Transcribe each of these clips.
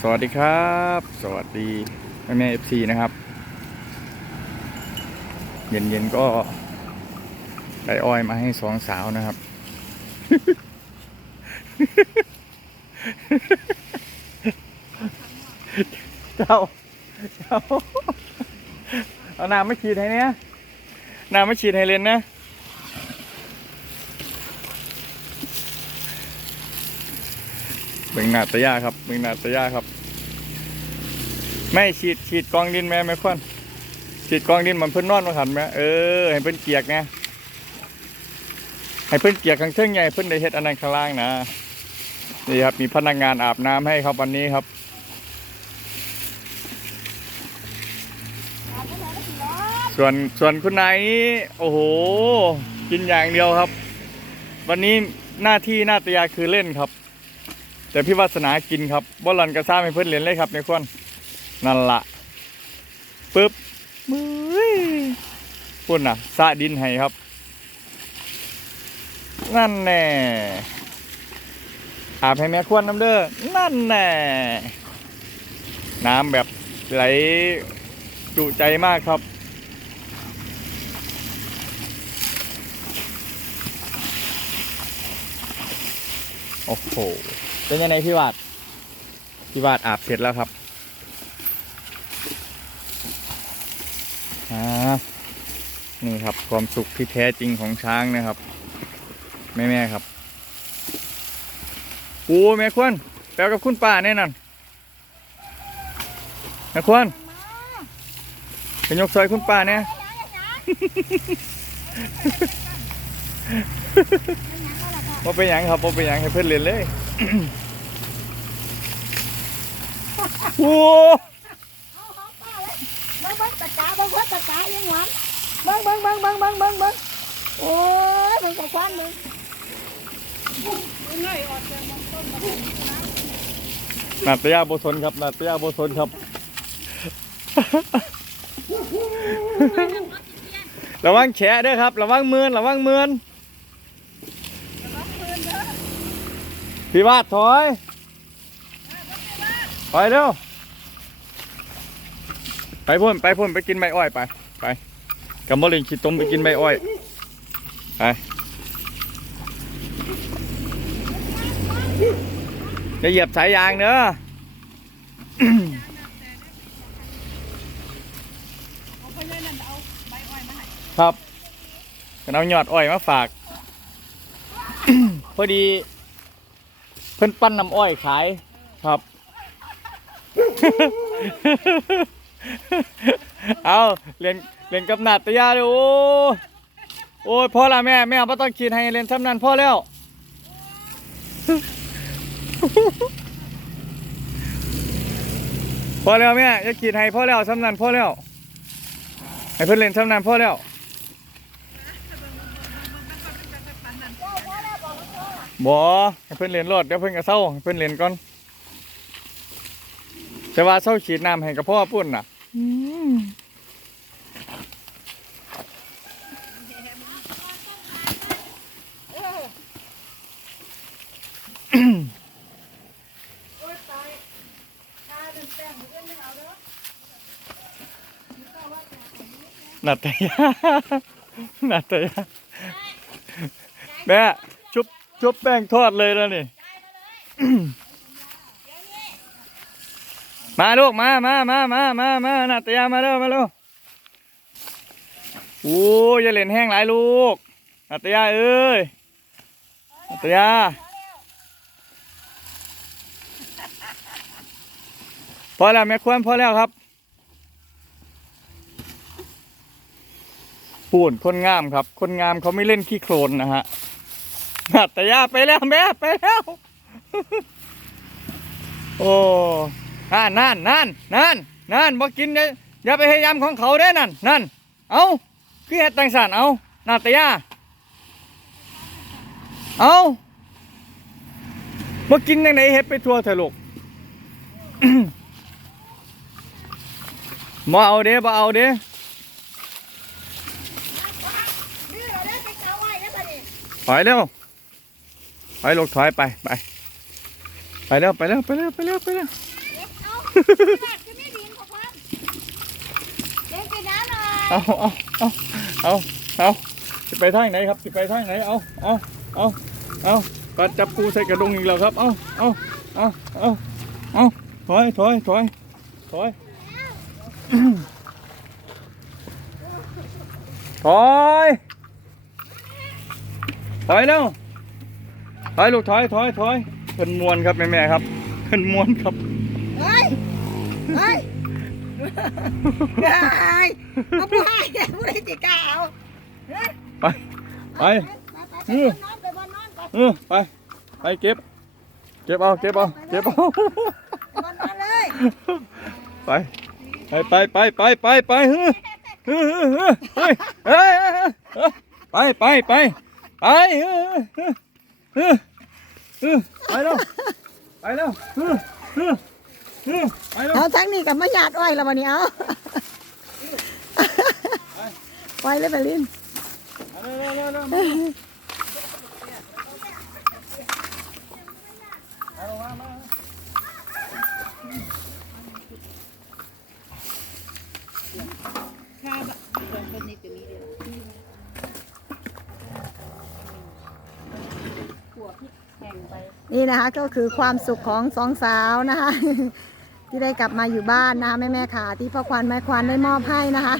สวัสดีครับ สวัสดีแม่แม่เอฟซีนะครับ เย็นๆก็ได้อ้อยมาให้สองสาวนะครับ เจ้า เจ้า เอาน้ำไม่ฉีดให้เนี่ยน้ำไม่ฉีดให้เลนนะ เบ่งหนาตะยาครับเบ่งหนาตะยาครับ ไม่ฉีดฉีดกองดินแม่แม่ควันฉีดกองดินมันเพิ่นนอนมาหันแม่เออให้เพิ่นเกียกนะให้เพิ่นเกียกข้างเทิงใหญ่เพิ่นได้เฮ็ดอันนั้นข้างล่างนะนี่ครับ มีพนักงานอาบน้ำให้ครับวันนี้ครับส่วนส่วนคุณนายนี่โอ้โห กินอย่างเดียวครับ วันนี้หน้าที่หน้าตยาคือเล่นครับ แต่พี่วาสนากินครับบอลลอนกระซ่าให้เพื่อนเล่นเลยครับในควนนั่นละปึ๊บมือพุ่นน่ะสะดินให้ครับ นั่นแน่อาบให้แม่ควนน้ำเด้อนั่นแน่น้ำแบบไหลจุใจมากครับโอ้โห เป็นยังไงพี่วาดพี่วาดอาบเสร็จแล้วครับนี่ครับความสุขที่แท้จริงของช้างนะครับแม่แม่ครับโอ้แม่ควรแปลกับคุณป้าแน่นั่นแม่ควรเป็นยกซอยคุณป้าเนี่ยว่าเป็นยังครับว่าเป็นยังให้เพื่อนเรียนเลย โอ้เบิ้งเบิ้งตะกาเบิ้งวัดตะกายังหวานเบิ้งเบิ้งเบิ้งเบิ้งเบิ้งเบิ้งเบิ้งโอ้ยเบิ้งตะควันมึงนาตยาโบสนครับนาตยาโบสนครับ ระวังแฉะด้อครับ ระวังเมือนระวังเมือน พี่วาดถอยถอยเร็ว ไปพ่นไปพ่นไปกินใบอ้อยไป ไปกับมะเร็งขีดต้มไปกินใบอ้อย ไป จะเหยียบสายยางเนอะครับกันเอาหยอดอ้อยมาฝาก พอดี เพิ่นปั้นน้ำอ้อยขายครับ เอาเรียนเรียนกับนาตยาเลยโอ้โอ้ยพ่อละแม่แม่ไม่ต้องคิดให้เรียนซ้ำนั้นพ่อแล้ว พ่อแล้วแม่อย่าขีดให้พ่อแล้วซ้ำนันพ่อแล้วให้เพื่อนเล่นซ้ำนันพ่อแล้ว บอให้เพื่อนเล่นรถเดี๋ยวเพื่อนก็เศร้าให้เพื่อนเล่นก่อนแต่ว่าเศร้าฉีดน้ำให้กับพ่อปุ่นน่ะอืมโอ้ยตายตาเป็นแป้งเพื่อนไม่เอาเด้อนาตยานาตยาแม่ ชุบแป้งทอดเลยแล้วนี่ มาลูกมามามามามามานาตยามาเร็วมาเร็วโอ้ยอย่าเล่นแห้งหลายลูกนาตยาเอ้ยนาตยาพอแล้วแม่ควรพอแล้วครับปูนคนงามครับ คนงามเขาไม่เล่นขี้โคลนนะฮะ นาตยาไปแล้วแม่ไปแล้ว โอ้นั่นนั่นนั่นนั่นนั่นบ่กินเนี่ยอย่าไปพยายามของเขาเด้นั่นนั่นเอาคือเฮ็ดตังสันเอานาตยาเอาบ่กินยังไงเฮ็ดไปทั่วเถอะลูกบ่เอาเด้บ่เอาเด้ไปเกาไว้แล้วบัดนี้ถอยเร็ว อยลูกถอยไปไป ไปเร็วไปเร็วไปเร็วไปเร็วไปเร็วจะไม่ดินขอความเล่นกินน้ำหน่อยเอาเอาเอาเอาเอาจะไปทางไหนครับจะไปทางไหนเอาเอาเอาเอาปลาจับปูใส่กระดงอีกแล้วครับเอาเอาเอาเอาเอาถอยถอยถอยถอยถอยถอยแล้ว ถอยลูกถอยถอยถอยเพิ่นมวนครับแม่แม่ๆครับเพิ่นมวนครับเฮ้ยเฮ้ยเฮ้ยเอาผู้ให้ผู้ใดจะกล้าเอาเฮ้ยไปไปไปไปไปนอนไปบนนอนก่อนเออไปไปเก็บ เก็บเอาเก็บเอาเก็บเอาบนนอนเลยไปไปไปไปไปไปไปเฮ้ยเฮ้ยเฮ้ยเฮ้ยเฮ้ยไปไปไปไป เฮ้ยเฮ้ยเฮ้ยเฮ้ยไปแล้วไปแล้วเฮ้ยเฮ้ยเฮ้ยไปแล้วเอาทั้งนี้กับมาหยาดอ้อยแล้ววันนี้เอาปล่อยเลยไปลินเร็วเร็วเร็วเร็วเอามามา ข้าวสองคนนี้จะมีเดียวขวบที่แข่งไป นี่นะคะก็คือความสุขของสองสาวนะคะ ที่ได้กลับมาอยู่บ้านนะคะแม่แม่ขาที่พ่อควานแม่ควานได้มอบให้นะคะ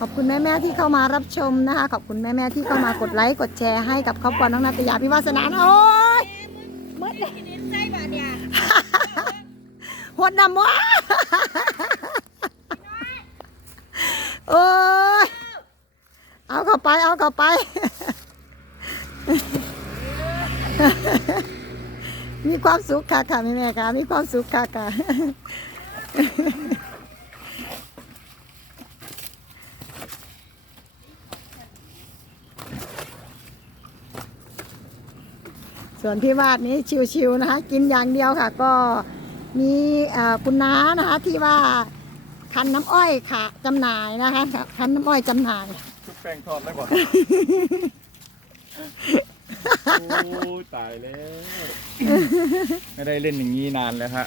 ขอบคุณแม่แม่ที่เข้ามารับชมนะคะ ขอบคุณแม่แม่ที่เข้ามากดไลค์กดแชร์ให้กับครอบครัวน้องนาตยาพิวาสนานโอ้ยมืดเลยหดน้ำวะโอ้ยเอาเข้าไปเอาเข้าไป มีความสุขค่ะค่ะแม่แม่ค่ะ มีความสุขค่ะค่ะส่วนพี่วาดนี้ชิวๆนะคะ กินอย่างเดียวค่ะ ก็มีเอ่อคุณน้านะคะ ที่ว่าคันน้ำอ้อยค่ะจำหน่ายนะคะคันน้ำอ้อยจำหน่ายชุบแป้งทอดได้ก่อน โอ้ตายแล้ว ไม่ได้เล่นอย่างนี้นานแล้วฮะ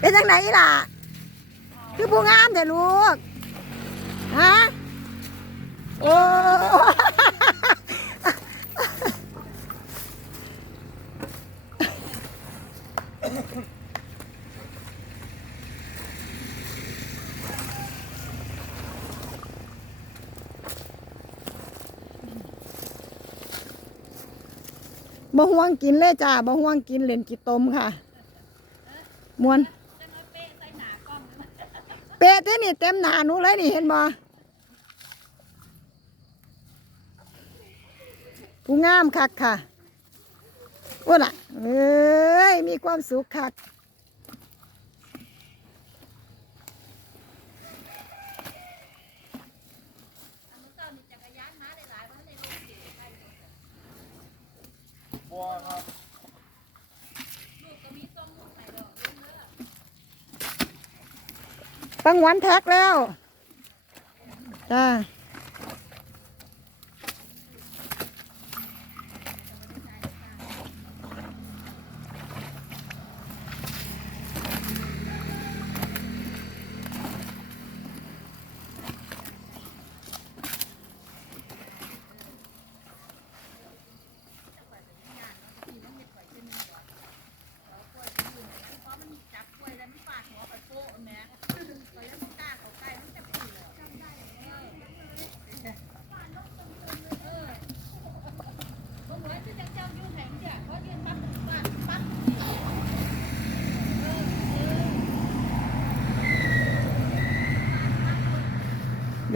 เป็นจังไหนล่ะ คือผู้งามแต่ลูก ฮะ โอ้ บ่ห่วงกินเลยจ้าบ่ห่วงกินเล่นกี่ตมค่ะมวนเป๊ะเท่นี่เต็มหนาหนูเลยนี่เห็นบ่ผู้งามคักค่ะอ้วลอะเอ้ยมีความสุขคัก บัวครับตั้งวันแท็กแล้ว จ้า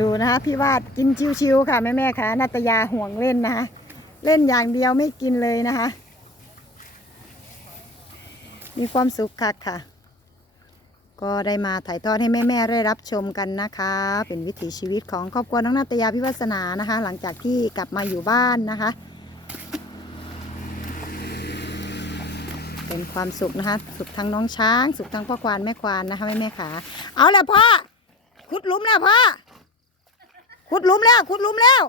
ดูนะคะพี่วาดกินชิวๆค่ะแม่แม่ๆค่ะนัตยาห่วงเล่นนะคะ เล่นอย่างเดียวไม่กินเลยนะคะ มีความสุขค่ะค่ะ ก็ได้มาถ่ายทอดให้แม่ๆได้รับชมกันนะคะ เป็นวิถีชีวิตของครอบครัวน้องนาตยาพิวัสนานะคะ หลังจากที่กลับมาอยู่บ้านนะคะ เป็นความสุขนะคะสุขทั้งน้องช้าง สุขทั้งพ่อควานแม่ควานนะคะแม่แม่ขาเอาละพ่อขุดหลุมแล้วพ่อ ขุดหลุมแล้ว ขุดหลุมแล้ว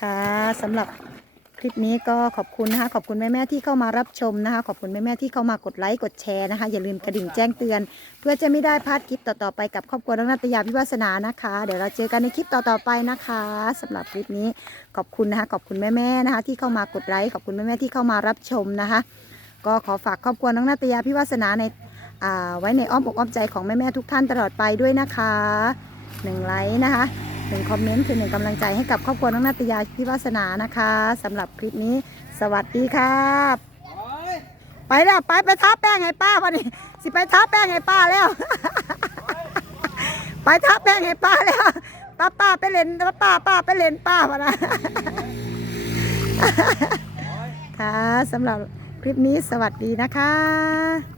ค่ะสำหรับคลิปนี้ก็ขอบคุณนะคะ ขอบคุณแม่ๆที่เข้ามารับชมนะคะ ขอบคุณแม่ๆที่เข้ามากดไลค์กดแชร์นะคะ อย่าลืมกระดิ่งแจ้งเตือน เพื่อจะไม่ได้พลาดคลิปต่อๆไปกับครอบครัวน้องนัตยาพิวาสนานะคะ เดี๋ยวเราเจอกันในคลิปต่อๆไปนะคะสำหรับคลิปนี้ขอบคุณนะคะ ขอบคุณแม่ๆนะคะ ที่เข้ามากดไลค์ขอบคุณแม่ๆที่เข้ามารับชมนะคะ ก็ขอฝากครอบครัวน้องนัตยาพิวาสนาใน ไว้ในอ้อมอกอ้อมใจของแม่ๆทุกท่านตลอดไปด้วยนะคะหนึ่งไลค์นะคะหนึ่งคอมเมนต์คือหนึ่งกำลังใจให้กับครอบครัวน้องนัตยาพิวาสนานะคะสำหรับคลิปนี้สวัสดีครับไปแล้วไปไปทาแป้งให้ป้าวันนี้สิไปทาแป้งให้ป้าแล้ว ไปทาแป้งให้ป้าแล้วป้าป้าไปเล่นป้าป้าไปเล่นป้าวะนะค่ะสำหรับคลิปนี้สวัสดีนะคะ